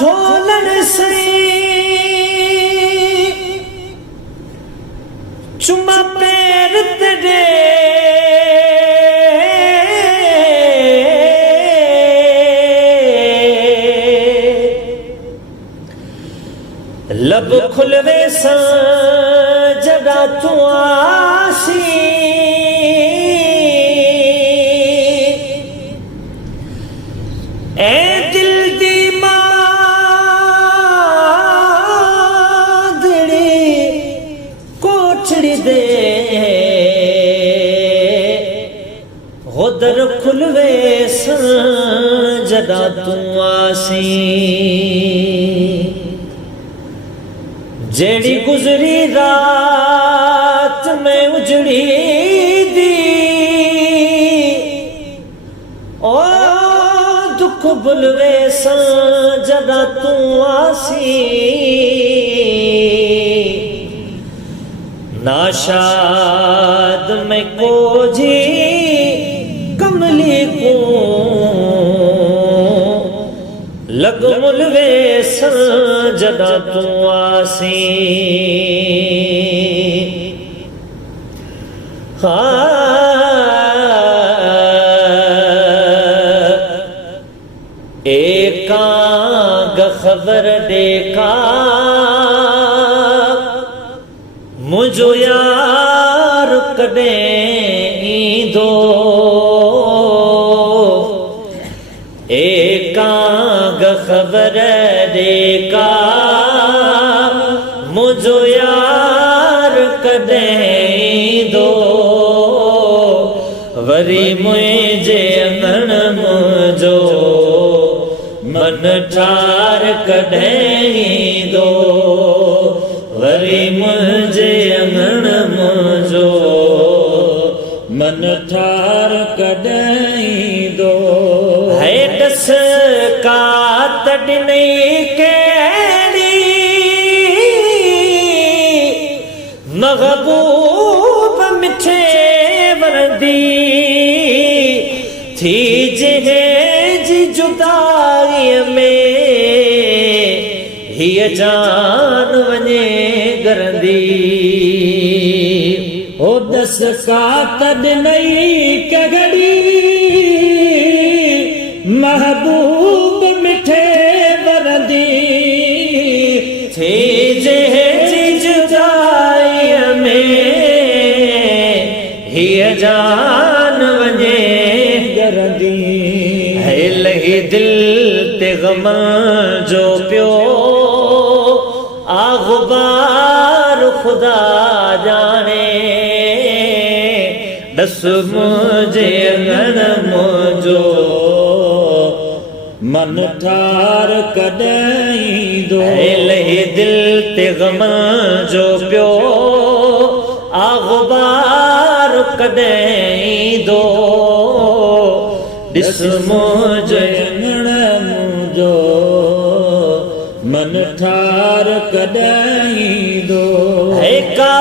झोलन सरी चुमा पैर तेरे लब खुलवे सा जड़ा तू आसी ए दिल दी मादड़ी कोठड़ी दे गुदर खुलवे सा जड़ा तू आसी जेड़ी गुजरी रात में उजड़ी दी ओ दुख बुलवे सा जदा तू आसी नाशाद में कोजी कमली को लग मुलवे सा जदा तू आसी एका खबर देखा मुझो यार कदे दो एका खबर देखा मुझो यार कदे दो वरी मुझे अंगण मुझो मन ठार कदे दो वरी मुझे अंगण मुझो मन ठार कदे दो है दस का तड़ने केड़ी महबूब मिठे वरदी थी जी जुदाई में ही जान वने गरदी ओ दस का तद नहीं कगड़ी महबूब मिठे वरदी थे जे जुदाई में ही जान वने गरदी है लही दिल ते गम जो प्यो आगुबार खुदा जाने दस मुझे अंगण मुझो मन ठार कदई दो लही दिल ते गम जो प्यो आगुबार कदई दो दिस मुझे अंगण मुझो मन ठार कदई दो है का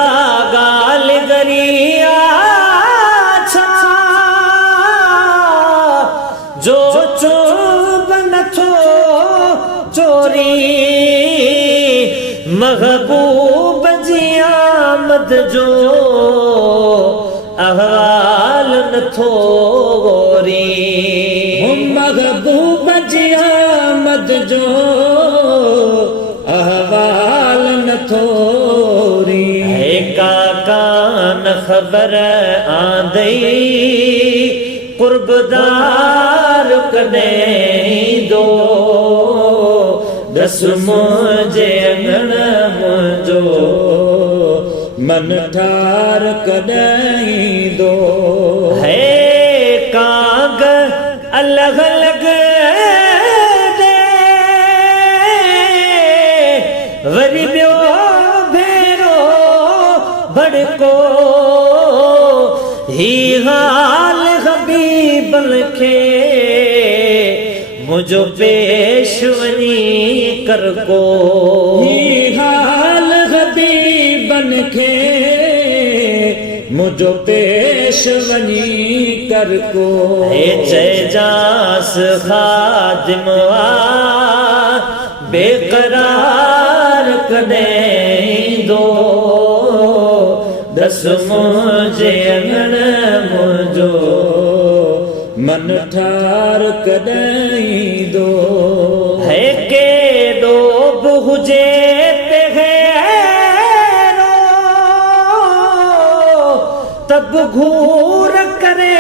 गाल गरिया जो चो बन थो चोरी महबूब जी आमद जो अहवाल न थोरी महबूब जी आमद जो अहवाल न थोरी है काका न खबर आंदई कुर्बदार कदे दो दस मुझे अंगण मुझो मन ठार कदई दो है काग अल्लाह लग लग दे वरी ॿियो भेरो भड़को ही हाल हबीबल खे मुझो पेश वनी कर को ही हाल हबीबन खे मुझो पेश वनी कर को चइजास खादिमवा बेकरार कॾहिं दो दस मुझे अंगण मुझो मन ठार कॾहिं दो है केॾो बि हुजे तेरो तब घूर करे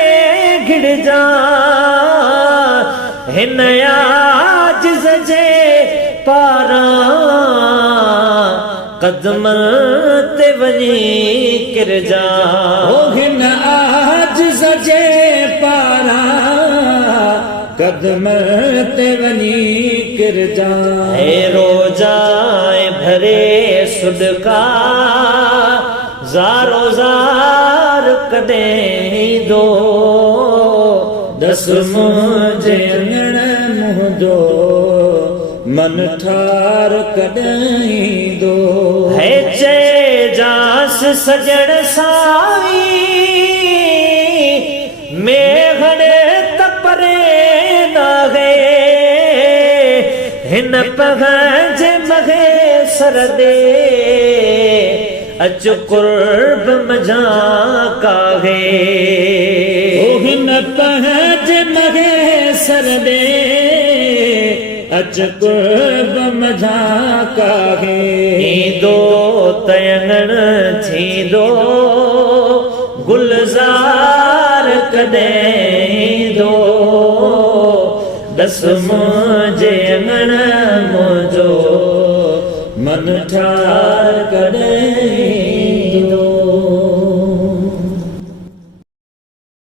गिड़जा हिन आजिज़ जे पारां कदम ते वञी किरजा हिन आजिज़ जे पारां कदम ते वञी किरजा रोजाए भरे सुदका ज़ारो ज़ार कॾहिं दो दस मुझे अंगण मुंहिंजो मन ठार कॾहिं दो है चइजास सजण सावी मेघड़े तपरे नाहे हिन पगंज मगे सर दे अच कुर्ब मजा काहे हिन पगंज मगे सर दे अच कुर्ब मजा काहे दो तयंगण थींदो गुलजार कॾहिं दो दस मुझे अंगण मुझो मन ठार कॾहिं